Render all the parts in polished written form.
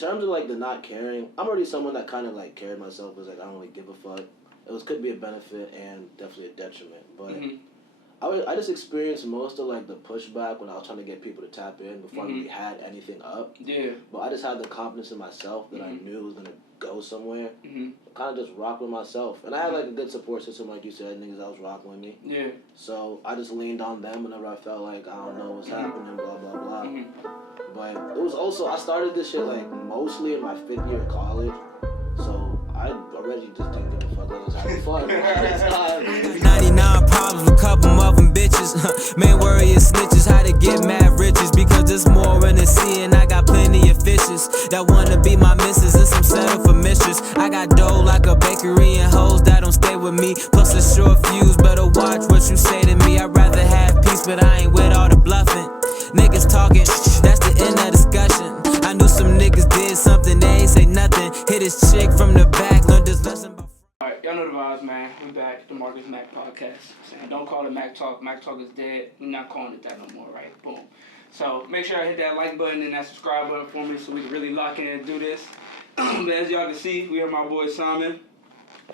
terms of like the not caring, I'm already someone that kind of like carried myself as like I don't really give a fuck. Could be a benefit and definitely a detriment, but I just experienced most of like the pushback when I was trying to get people to tap in before I really had anything up. Yeah. But I just had the confidence in myself that I knew it was gonna go somewhere. Kind of just rock with myself, and I had like a good support system, like you said, niggas that was rocking with me. Yeah. So I just leaned on them whenever I felt like I don't know what's happening, blah blah blah. But it was also I started this shit like mostly in my 5th year of college, so I already just didn't give a fuck. I was having fun. 99 problems, a couple of them bitches. Main worry is snitches, how to get mad riches. Because there's more in the sea and I got plenty of fishes that wanna be my missus and some settle for mistress. I got dough like a bakery and hoes that don't stay with me. Plus a short fuse, better watch what you say to me. I'd rather have peace, but I ain't with all the bluffing. Niggas talking, that's the end of discussion. I knew some niggas did something, they ain't say nothing. Hit his chick from the back, learned this lesson. Alright, y'all know the vibes, man. We back, the Marcus Mack podcast. Saying, don't call it Mack Talk. Mack Talk is dead. We're not calling it that no more, right? Boom. So make sure I hit that like button and that subscribe button for me so we can really lock in and do this. But as y'all can see, we have my boy Simon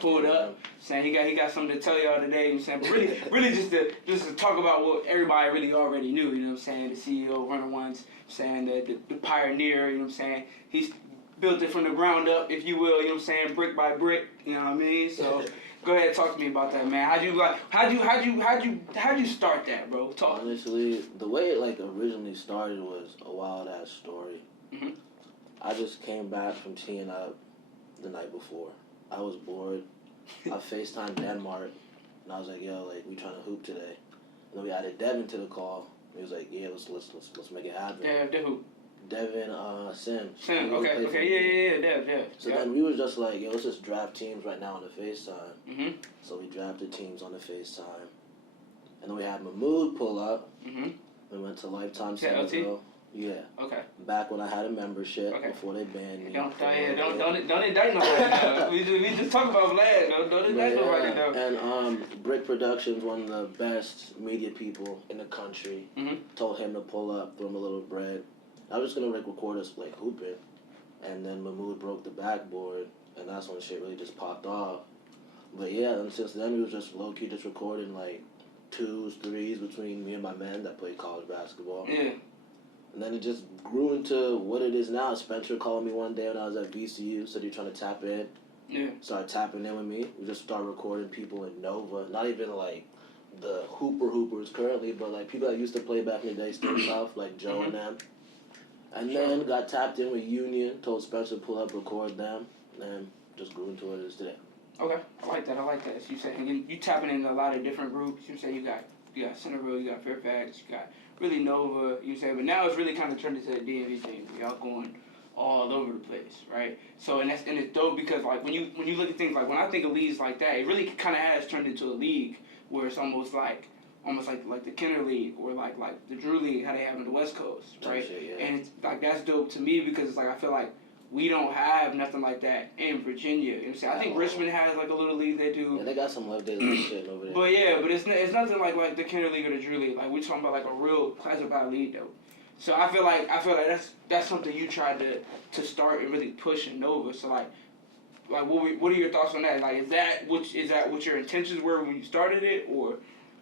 pulled up. Saying he got something to tell y'all today. You know what I'm saying? But really just to talk about what everybody really already knew. You know what I'm saying? The CEO, Winterruns, saying the pioneer. You know what I'm saying? He's built it from the ground up, if you will, you know what I'm saying, brick by brick, you know what I mean? So go ahead, talk to me about that, man. How'd you start that, bro? Talk. Honestly, the way it like originally started was a wild ass story. I just came back from teeing up the night before. I was bored. I FaceTimed Denmark, and I was like, "Yo, like we trying to hoop today." And then we added Devin to the call. He was like, "Yeah, let's make it happen." Yeah, the hoop. Devin, Sim. Sim, okay, yeah, Dev. So then we was just like, yo, let's just draft teams right now on the FaceTime. So we drafted teams on the FaceTime. And then we had Mahmood pull up. We went to Lifetime Centerville. Yeah. Okay. Back when I had a membership before they banned me. Don't indict nobody. We just talk about Vlad. Don't indict nobody though. And Brick Productions, one of the best media people in the country, told him to pull up, throw him a little bread. I was just gonna record us like hooping, and then Mahmood broke the backboard, and that's when shit really just popped off. But yeah, and since then we was just low key just recording like 2s, 3s between me and my man that played college basketball. Yeah. And then it just grew into what it is now. Spencer called me one day when I was at VCU, said he trying to tap in. Yeah. Started tapping in with me. We just started recording people in Nova, not even like the hoopers currently, but like people that used to play back in the day still tough, like Joe and them. And then got tapped in with Union, told Spencer to pull up, record them, and just grew into what it is today. Okay, I like that. So you saying you tapping in a lot of different groups. You say you got Centerville, you got Fairfax, you got really Nova. You say, but now it's really kind of turned into the DMV thing. Y'all going all over the place, right? So and it's dope because like when you look at things like when I think of leagues like that, it really kind of has turned into a league where it's almost like the Kenner League or like the Drew League, how they have in the West Coast, right? Shit, yeah. And it's like that's dope to me because it's like I feel like we don't have nothing like that in Virginia. You know what I'm saying? I think Richmond has like a little league they do. Yeah, they got some left days and shit over there. But yeah, but it's nothing like the Kenner League or the Drew League. Like we're talking about like a real classified league though. So I feel like that's something you tried to start and really push in Nova. So like what are your thoughts on that? Like is that what your intentions were when you started it or?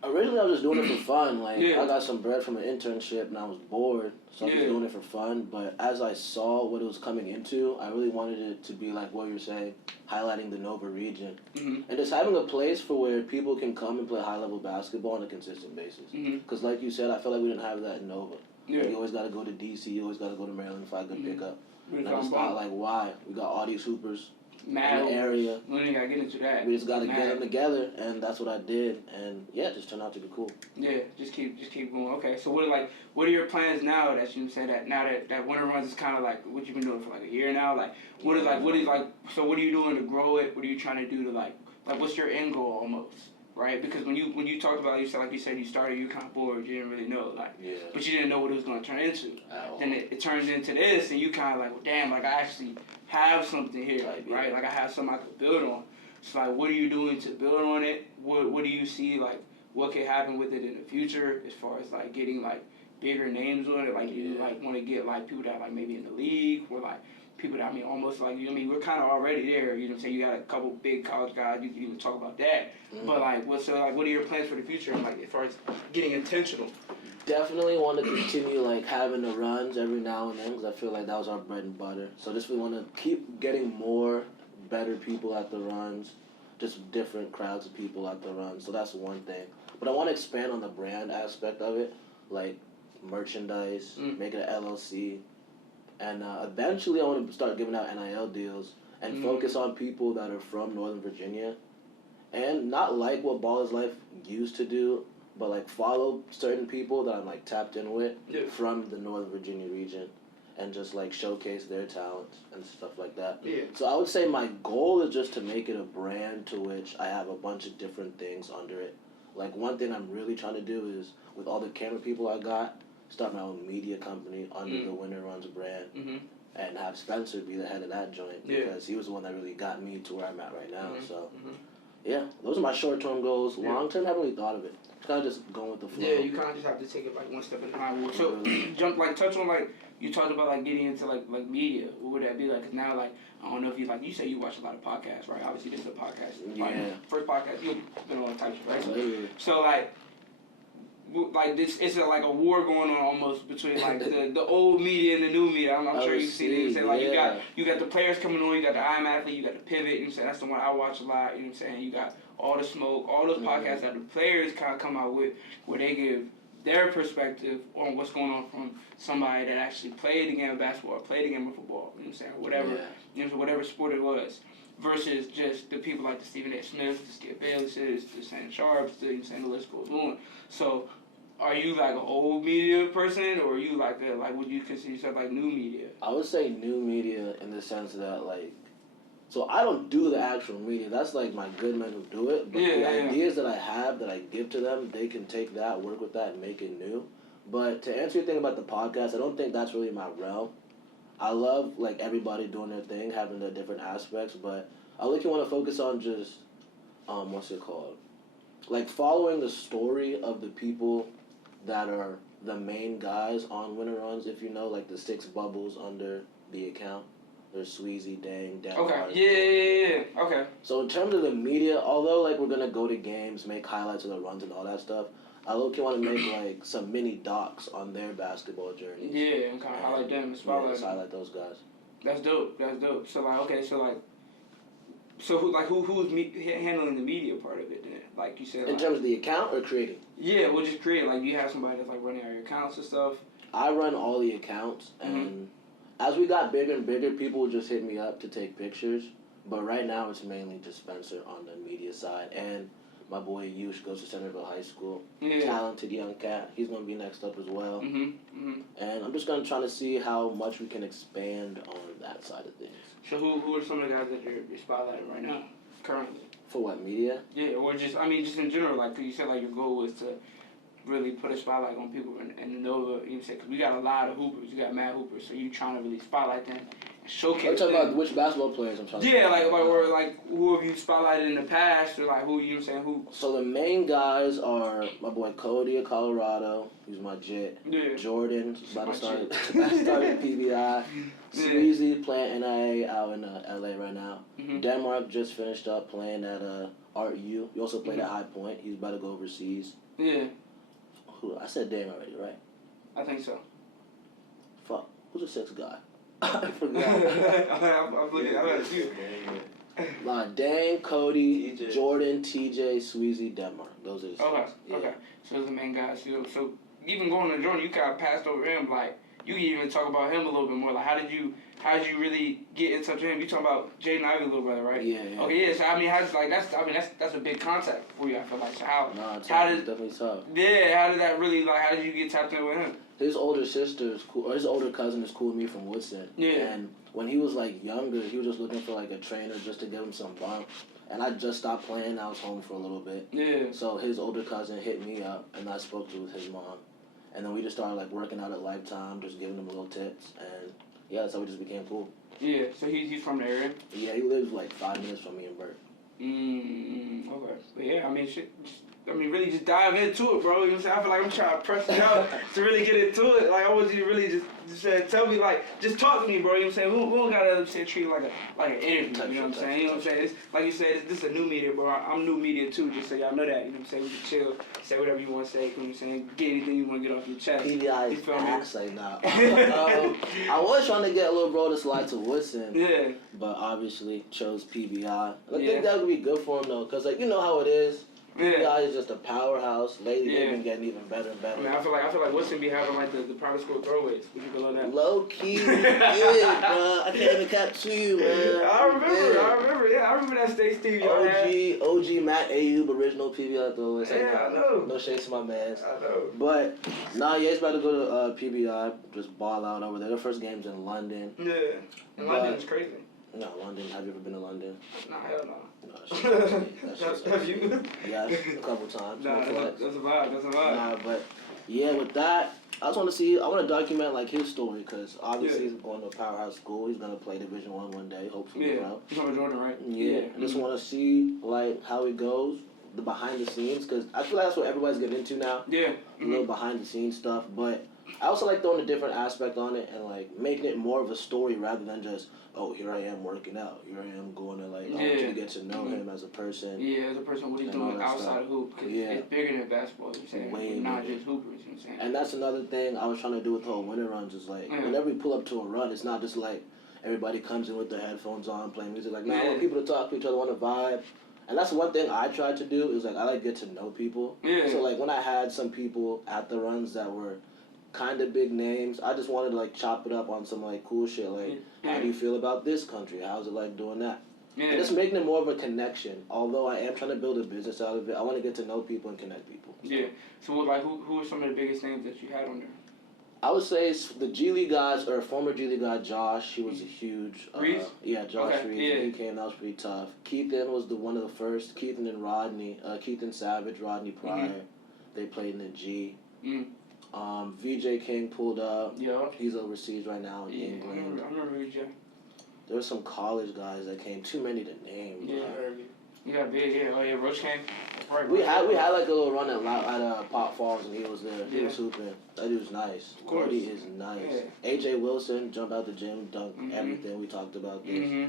Originally, I was just doing it for fun. Like, I got some bread from an internship, and I was bored, so I was doing it for fun. But as I saw what it was coming into, I really wanted it to be like what you're saying, highlighting the Nova region. And just having a place for where people can come and play high-level basketball on a consistent basis. Because like you said, I felt like we didn't have that in Nova. Yeah. Like, you always got to go to D.C., you always got to go to Maryland for a good pickup. And I just thought, like, why? We got all these hoopers in the area. We ain't got to get into that. We just got to get them together, and that's what I did. And, yeah, it just turned out to be cool. Yeah, just keep going. Okay, so what are your plans now that you say that now that Winterruns is kind of like what you've been doing for like a year now? Like, so what are you doing to grow it? What are you trying to do to like what's your end goal almost? Right, because when you talked about it, you said you started, you kind of bored, you didn't really know, but you didn't know what it was going to turn into. Then it turns into this, and you kind of like, well, damn, like I actually have something here, right? Like I have something I could build on. So like, what are you doing to build on it? What do you see like what could happen with it in the future as far as like getting like bigger names on it? Like you like want to get like people that like maybe in the league or like people that, I mean, almost like, you know what I mean, we're kind of already there, you know what I'm saying? You got a couple big college guys, you can even talk about that. But, like, what are your plans for the future, and, like, as far as getting intentional? Definitely want to continue, like, having the runs every now and then, because I feel like that was our bread and butter. So just we want to keep getting more better people at the runs, just different crowds of people at the runs. So that's one thing. But I want to expand on the brand aspect of it, like merchandise, make it an LLC. And eventually I want to start giving out NIL deals and focus on people that are from Northern Virginia. And not like what Ball is Life used to do, but like follow certain people that I'm like tapped in with from the Northern Virginia region and just like showcase their talents and stuff like that. Yeah. So I would say my goal is just to make it a brand to which I have a bunch of different things under it. Like one thing I'm really trying to do is with all the camera people I got, start my own media company under the Winterruns brand and have Spencer be the head of that joint because he was the one that really got me to where I'm at right now. So yeah, those are my short-term goals. Long-term, I haven't really thought of it. Kind of just going with the flow. Yeah, you kind of just have to take it like one step at a time. So touch on like you talked about like getting into like media. What would that be like? 'Cause now like I don't know if you say you watch a lot of podcasts, right? Obviously this is a podcast. Yeah. First podcast you've been on type shit, right? Yeah. So like this, it's like a war going on almost between like the old media and the new media. I'm sure you see it. Like you got the players coming on, you got the I'm athlete, you got the pivot. You know what I'm saying? That's the one I watch a lot. You know what I'm saying? You got all the smoke, all those podcasts that the players kind of come out with, where they give their perspective on what's going on from somebody that actually played the game of basketball, played the game of football. You know what I'm saying? Whatever, you know, whatever sport it was. Versus just the people like the Stephen A. Smith, the Skip Baylesses, the Shannon Sharps, the the list goes on. So, are you like an old media person, or are you like would you consider yourself like new media? I would say new media in the sense that like, so I don't do the actual media. That's like my good men who do it. But the ideas that I have that I give to them, they can take that, work with that, and make it new. But to answer your thing about the podcast, I don't think that's really my realm. I love like everybody doing their thing, having their different aspects, but I really want to focus on just what's it called? Like following the story of the people that are the main guys on Winterruns, if you know, like the 6 bubbles under the account. There's Sweezy, Dang, Okay. Yeah. Okay. So in terms of the media, although like we're gonna go to games, make highlights of the runs and all that stuff, I look want to make like some mini docs on their basketball journeys. Yeah, and kind of highlight them and spotlight them. Highlight those guys. That's dope. So like, okay, so who's handling the media part of it then? Like you said. In terms of the account or creating? Yeah, we'll just create. Like you have somebody that's like running all your accounts and stuff. I run all the accounts, and as we got bigger and bigger, people would just hit me up to take pictures. But right now, it's mainly just Spencer on the media side, and my boy Yush goes to Centerville High School. Talented young cat. He's gonna be next up as well. And I'm just gonna try to see how much we can expand on that side of things. So who are some of the guys that you're spotlighting right now, currently? For what, media? Yeah, or just in general, like, 'cause you said like your goal was to really put a spotlight on people and know, you know what I'm saying? Because we got a lot of hoopers, you got mad hoopers, so you trying to really spotlight them and showcase. Are you talking about which basketball players I'm trying to? Yeah, like who have you spotlighted in the past, or like who, you know what I'm saying, who? So the main guys are my boy Cody of Colorado, he's my jit. Yeah. Jordan, about to start at PBI. Sweezy playing NIA out in LA right now. Denmark just finished up playing at RU. He also played at High Point. He's about to go overseas. Yeah. Who? I said Dan already, right? I think so. Fuck. Who's the 6th guy? I forgot. I'm looking. I'm at you. Dane, Cody, TJ. Jordan, TJ, Sweezy, Denmark. Those are the 6. Okay. So those are the main guys. So even going to Jordan, you kind of passed over him. Like you can even talk about him a little bit more. Like how did you really get in touch with him? You talking about Jaden Ivey's little brother, right? Yeah. Okay, yeah. So I mean, that's a big contact for you. I feel like. So how it's definitely tough. Yeah. How did that really how did you get tapped in with him? His older sister is cool, or his older cousin is cool with me from Woodson. Yeah. And when he was like younger, he was just looking for like a trainer just to give him some bump. And I just stopped playing. I was home for a little bit. Yeah. So his older cousin hit me up, and I spoke to his mom, and then we just started like working out at Lifetime, just giving him little tips, and yeah, that's how we just became cool. Yeah. So he's from the area. Yeah, he lives like 5 minutes from me in Burt. Okay. But yeah, I mean, shit. really just dive into it, bro. You know what I'm saying? I feel like I'm trying to press it out to really get into it. Like, I want you to really just tell me, like, just talk to me, bro. You know what I'm saying? We don't gotta treat it like an interview. You know what I'm saying? You know what I'm saying? It's, like you said, this is a new media, bro. I'm new media too, just so y'all know that. You know what I'm saying? We can chill, say whatever you want to say. You know what I'm saying? Get anything you want to get off your chest. PBI is actually not. I was trying to get a little bro to slide to Woodson. Yeah. But obviously chose PBI. I think that would be good for him though, cause like you know how it is. PBI is just a powerhouse. Lately, they've been getting even better and better. I mean, I feel like Woodson be having like the private school throwaways. Would you feel on that? Low key, yeah, bro. I can't even cap to you, man. I remember that state team y'all had. OG Mack Ayub, original PBI throwaways. Yeah, I know. No shade to my mans. I know. But he's about to go to PBI, just ball out over there. Their first game's in London. Yeah, and London is crazy. No, London. Have you ever been to London? Nah, hell no. Have you? Yeah, a couple times. Nah, that's a vibe. Nah, but yeah, with that, I just want to see. I want to document like his story because obviously he's going to a powerhouse school. He's gonna play Division I one day, hopefully. Yeah, he's from Jordan, right? Yeah. I just want to see like how it goes, the behind the scenes, because I feel like that's what everybody's getting into now. Yeah. A little behind the scenes stuff, but I also like throwing a different aspect on it and like making it more of a story rather than just, oh, here I am working out. Here I am going to like, I want you to get to know him as a person. Yeah, as a person, what he's doing outside of hoop. Cause it's bigger than basketball, you know what I'm saying? Way not bigger. just hoopers, you know what I'm saying? And that's another thing I was trying to do with the whole winter runs is like, whenever we pull up to a run, it's not just like everybody comes in with their headphones on playing music. Like, no, I want people to talk to each other, want to vibe. And that's one thing I tried to do is like, I like get to know people. Yeah. So like when I had some people at the runs that were kind of big names, I just wanted to like chop it up on some like cool shit like how do you feel about this country, how's it like doing that, and just making it more of a connection. Although I am trying to build a business out of it, I want to get to know people and connect people. So like who are some of the biggest names that you had on there? I would say it's the G League guys, or former G League guy Josh. He was a huge Reese? Josh Okay. Reese. He came, that was pretty tough. Keithan was one of the first. Keithan and Rodney, Keithan Savage, Rodney Pryor, they played in the G. VJ King pulled up. Yeah. He's overseas right now in England. I remember VJ. There were some college guys that came. Too many to name. Yeah. You got big. Yeah. Oh yeah. Roach came. Right, We had like a little run at Pop Falls and he was there. He was hooping. That dude's nice. Of course. Cody is nice. Yeah. AJ Wilson jumped out the gym, dunked everything. We talked about this.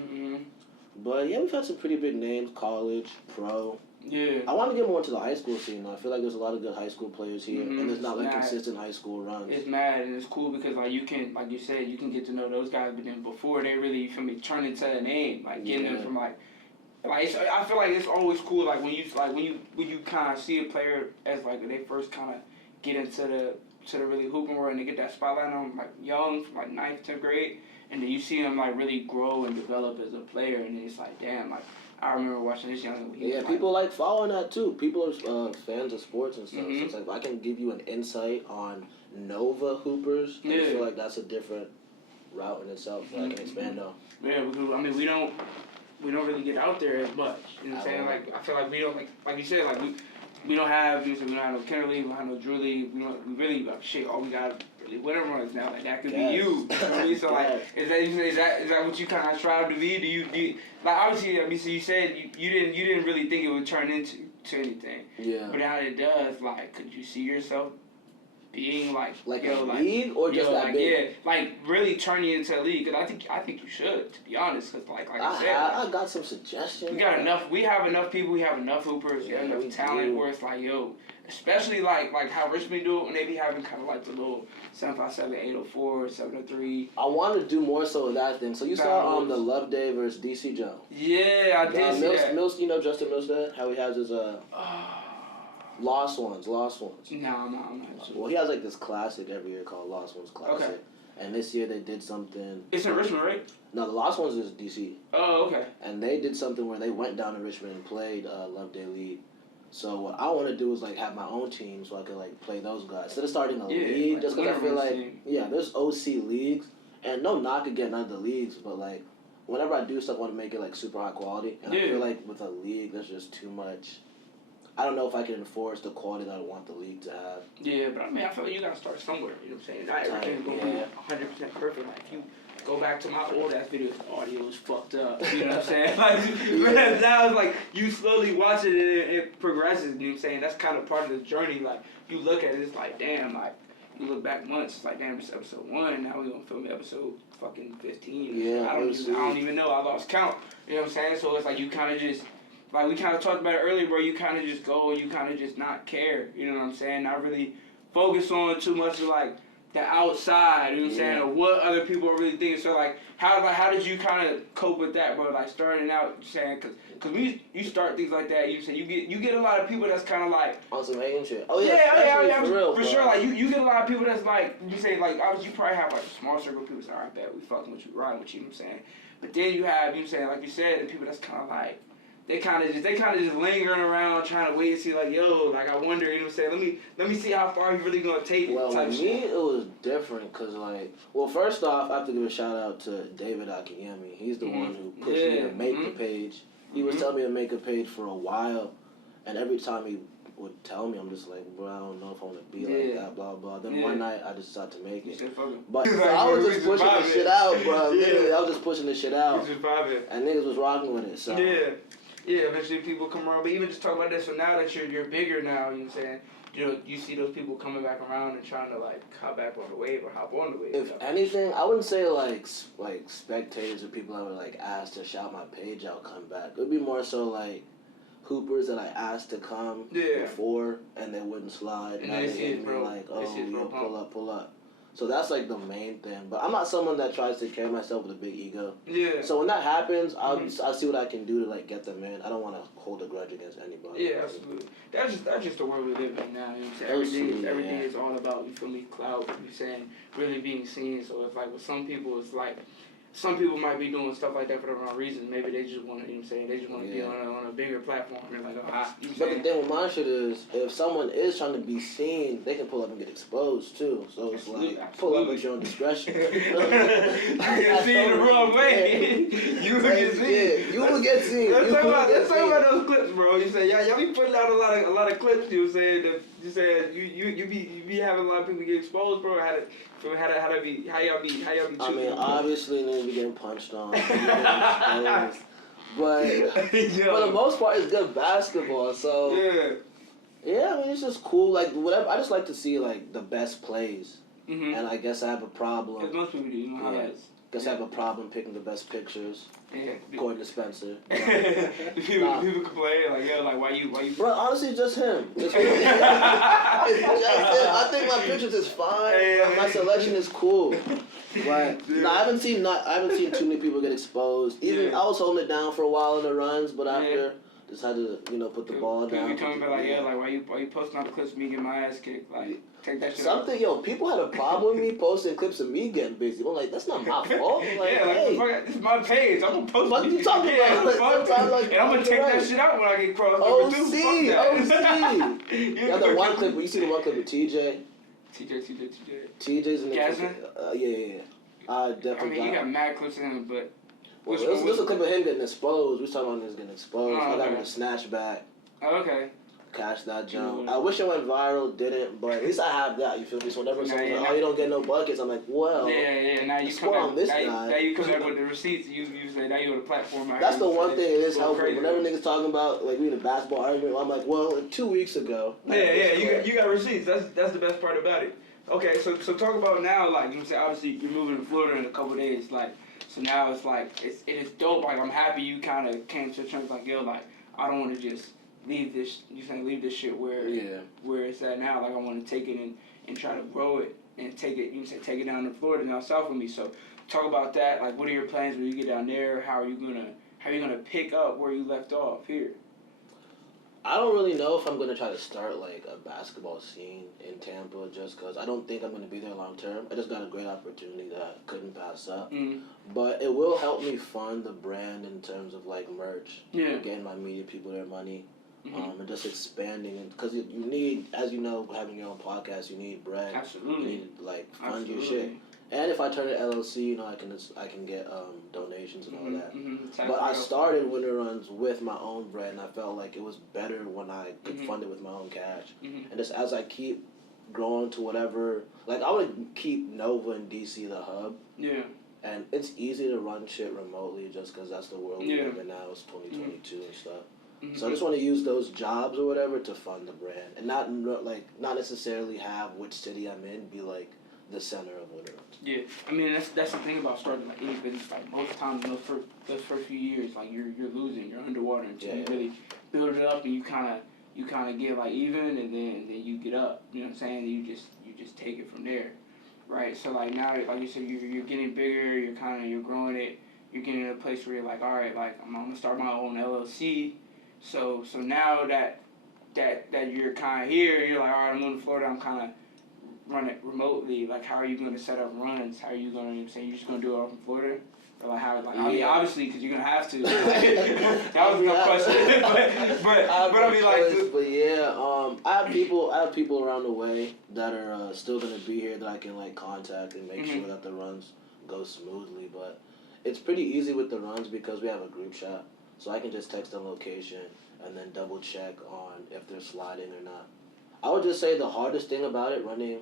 But yeah, we've had some pretty big names. College, pro. Yeah. I want to get more into the high school scene though. I feel like there's a lot of good high school players here, and there's not like consistent high school runs. It's mad and it's cool because like you can, like you said, you can get to know those guys, but then before they really, you feel me, turn into a name, like getting them from like it's, I feel like it's always cool like when you kind of see a player as like they first kind of get into the really hooping world and they get that spotlight on them like young from like 9th, 10th grade, and then you see them like really grow and develop as a player, and it's like damn, like I remember watching this young. People like following that too. People are fans of sports and stuff. So it's like if I can give you an insight on Nova hoopers, I feel like that's a different route in itself that I can expand on. Yeah, I mean we don't really get out there as much. You know what I'm saying? Like I feel like we don't like you said like we don't have no Kennerly, we don't have no Drew League. We really shit. All we got really winter runs now. Like that could be you. You know what I mean? So like is that what you kind of strive to be? Do you like obviously? I mean, so you said you didn't really think it would turn into anything. Yeah. But now it does. Like, could you see yourself being like a league or just that big? Yeah, like really turning into a league. Cause I think you should, to be honest. Cause like I said, I got some suggestions. We got enough. We have enough people. We have enough hoopers. We have enough talent. Where it's like especially like how Richmond do it when they be having kind of like the little 757, 804, 703. I want to do more so with that thing. So you saw the Love Day versus DC Jones. Yeah, I did see that. Mills, you know Justin Milstead, how he has his Lost Ones. No, I'm not sure. Well, he has like this classic every year called Lost Ones Classic. Okay. And this year they did something. It's in Richmond, right? No, the Lost Ones is DC. Oh, okay. And they did something where they went down to Richmond and played Love Day League. So what I want to do is like have my own team so I can like play those guys instead of starting a league. Like just because I feel like team. There's OC leagues and no knock against none of the leagues, but like whenever I do stuff, I want to make it like super high quality. And I feel like with a league, there's just too much. I don't know if I can enforce the quality that I want the league to have. Yeah, but I mean, I feel like you gotta start somewhere. You know what I'm saying? Not everything's gonna be 100% perfect. Like go back to my old ass videos. The audio is fucked up. You know what I'm saying? Like, whereas now it's like you slowly watch it and it progresses. You know what I'm saying? That's kind of part of the journey. Like, you look at it, it's like, damn, like, you look back months, it's like, damn, it's episode 1. Now we're gonna film episode fucking 15. Yeah, I don't even know. I lost count. You know what I'm saying? So it's like you kind of just, like we kind of talked about it earlier, bro. You kind of just go and you kind of just not care. You know what I'm saying? Not really focus on too much of like the outside. You know what I'm saying? Or what other people are really thinking. So like how did you kind of cope with that, bro? Like starting out, saying because when you start things like that, you say you get a lot of people that's kind of like on some hating shit. Oh for sure. Like you get a lot of people that's like you say like obviously you probably have like a small circle of people that say, all right, bet we fucking with you, riding with you. You know what I'm saying? But then you have, you know what I'm saying, like you said, the people that's kind of like, they kind of just lingering around trying to wait and see like, yo, like I wonder, you know what I'm saying, let me see how far you really gonna take it. Well, with me it was different because like, well, first off, I have to give a shout out to David Akiyemi. He's the one who pushed me to make the page. He was telling me to make a page for a while, and every time he would tell me, I'm just like, bro, I don't know if I want to be like that, blah, blah. Then one night, I just decided to make it. But so I was just pushing the shit out, bro. Literally, I was just pushing the shit out. And niggas was rocking with it, so. Yeah, eventually people come around. But even just talk about this, so now that you're bigger now, you know what I'm saying, you know, you see those people coming back around and trying to, like, hop back on the wave or hop on the wave. If anything, I wouldn't say, like spectators or people I would, like, ask to shout my page out come back. It would be more so, like, hoopers that I asked to come before and they wouldn't slide. And they see it, bro. Like, oh, yo, pull up. So that's like the main thing. But I'm not someone that tries to carry myself with a big ego. Yeah. So when that happens, I'll see what I can do to like get them in. I don't want to hold a grudge against anybody. Yeah, absolutely. That's just the world we live in now. You know what I'm saying? Everything is all about, you feel me, clout. You saying really being seen. So it's like with some people, it's like. Some people might be doing stuff like that for the wrong reasons. Maybe they just want to, you know what I'm saying, they just want to be on a bigger platform. They're like, oh, you know but the thing with my shit is, if someone is trying to be seen, they can pull up and get exposed too. So it's like, pull up at your own discretion. You get seen the wrong way. You will get seen. Yeah, you will get seen. Let's talk about those clips, bro. You say, y'all be putting out a lot of clips. You saying that you be having a lot of people get exposed, bro. How y'all be I mean, obviously niggas be getting punched on. But for the most part, it's good basketball. So yeah, I mean, it's just cool. Like whatever, I just like to see like the best plays. And I guess I have a problem. Because most people do, you know how that is. Guess I have a problem picking the best pictures. Yeah. According to Spencer. People complain like, yo, like why you? Bro, honestly, just him. It's just him. I think my pictures is fine. My selection is cool. But I haven't seen too many people get exposed. Even I was holding it down for a while in the runs, but after decided to put the ball down. You told me like like why you posting all the clips of me getting my ass kicked? Like take that shit. Something people had a problem with me posting clips of me getting busy. I'm like, that's not my fault. Like, hey, this is my page. I'm gonna post. What you talking about? And I'm gonna take that shit out when I get crossed over too. OC. You got that one clip. You see the one clip with TJ. TJ's in the Jasmine? Yeah. I definitely. I mean, you got mad clips in him, but. Well, this was a clip of him getting exposed. We was talking about him getting exposed. I got him to snatch back. Oh, okay. Cash that jump. I wish it went viral, didn't, but at least I have that. You feel me? So whenever someone's like, you don't get no buckets, I'm like, well. Yeah. Now you come back. Now you come back with the receipts. You say now you on the platform. That's the one thing it is helpful. Whenever niggas talking about like we in a basketball argument, I'm like, well, 2 weeks ago. Yeah. You got receipts. That's the best part about it. Okay, so talk about now. Like you say, obviously you're moving to Florida in a couple days. Like. So now it's like, it is dope. Like, I'm happy you kind of came to terms like, yo, like, I don't want to just leave this shit where it's at now. Like, I want to take it and try to grow it and take it down to Florida now south with me. So talk about that. Like, what are your plans when you get down there? How are you gonna pick up where you left off here? I don't really know if I'm going to try to start, like, a basketball scene in Tampa just because I don't think I'm going to be there long term. I just got a great opportunity that I couldn't pass up. But it will help me fund the brand in terms of, like, merch. Getting my media people their money. And just expanding. Because you need, as you know, having your own podcast, you need bread. Absolutely. You need, like, fund your shit. And if I turn it LLC, I can get donations and all that. But I started Winterruns with my own bread, and I felt like it was better when I could fund it with my own cash. And just as I keep growing to whatever, like I want to keep Nova and DC the hub. And it's easy to run shit remotely just because that's the world we live in now. It's 2022 and stuff. So I just want to use those jobs or whatever to fund the brand, and not necessarily have which city I'm in be like the center of Winterruns. Yeah, I mean that's the thing about starting like any business. Like most times in those first few years, like you're losing, you're underwater until you really build it up, and you kind of get like even, and then you get up. You know what I'm saying? You just take it from there, right? So like now, like you said, you're getting bigger. You're growing it. You're getting to a place where you're like, all right, like I'm gonna start my own LLC. So now that you're kind of here, you're like, all right, I'm moving to Florida. I'm kind of run it remotely. Like, how are you going to set up runs? How are you going to, you know what I'm saying, you're just going to do it all from Florida? Or like, how, like, I mean, obviously, because you're going to have to. That was my question. but I mean, like... But yeah, I have people around the way that are still going to be here that I can, like, contact and make sure that the runs go smoothly. But it's pretty easy with the runs because we have a group chat. So I can just text them location and then double check on if they're sliding or not. I would just say the hardest thing about it, running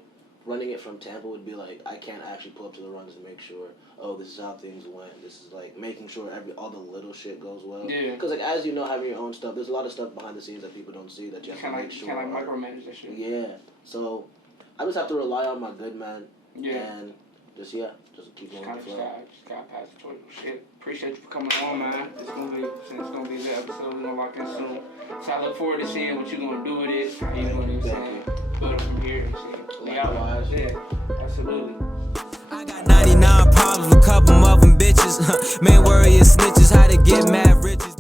it from Tampa, would be like I can't actually pull up to the runs and make sure, oh, this is how things went. This is like making sure all the little shit goes well. Yeah. Because like as you know, having your own stuff, there's a lot of stuff behind the scenes that people don't see that you have to make sure. Kind of like micromanage that shit. Yeah. So I just have to rely on my good man. Yeah. And just keep going with the flow. Just gotta pass the torch. Shit, appreciate you for coming on, man. It's gonna be the episode. We're gonna lock in soon. So I look forward to seeing what you're gonna do with it. How you gonna build it from here and shit. Yeah, absolutely. I got 99 problems, a couple of them bitches. Main worry is snitches, how to get mad riches.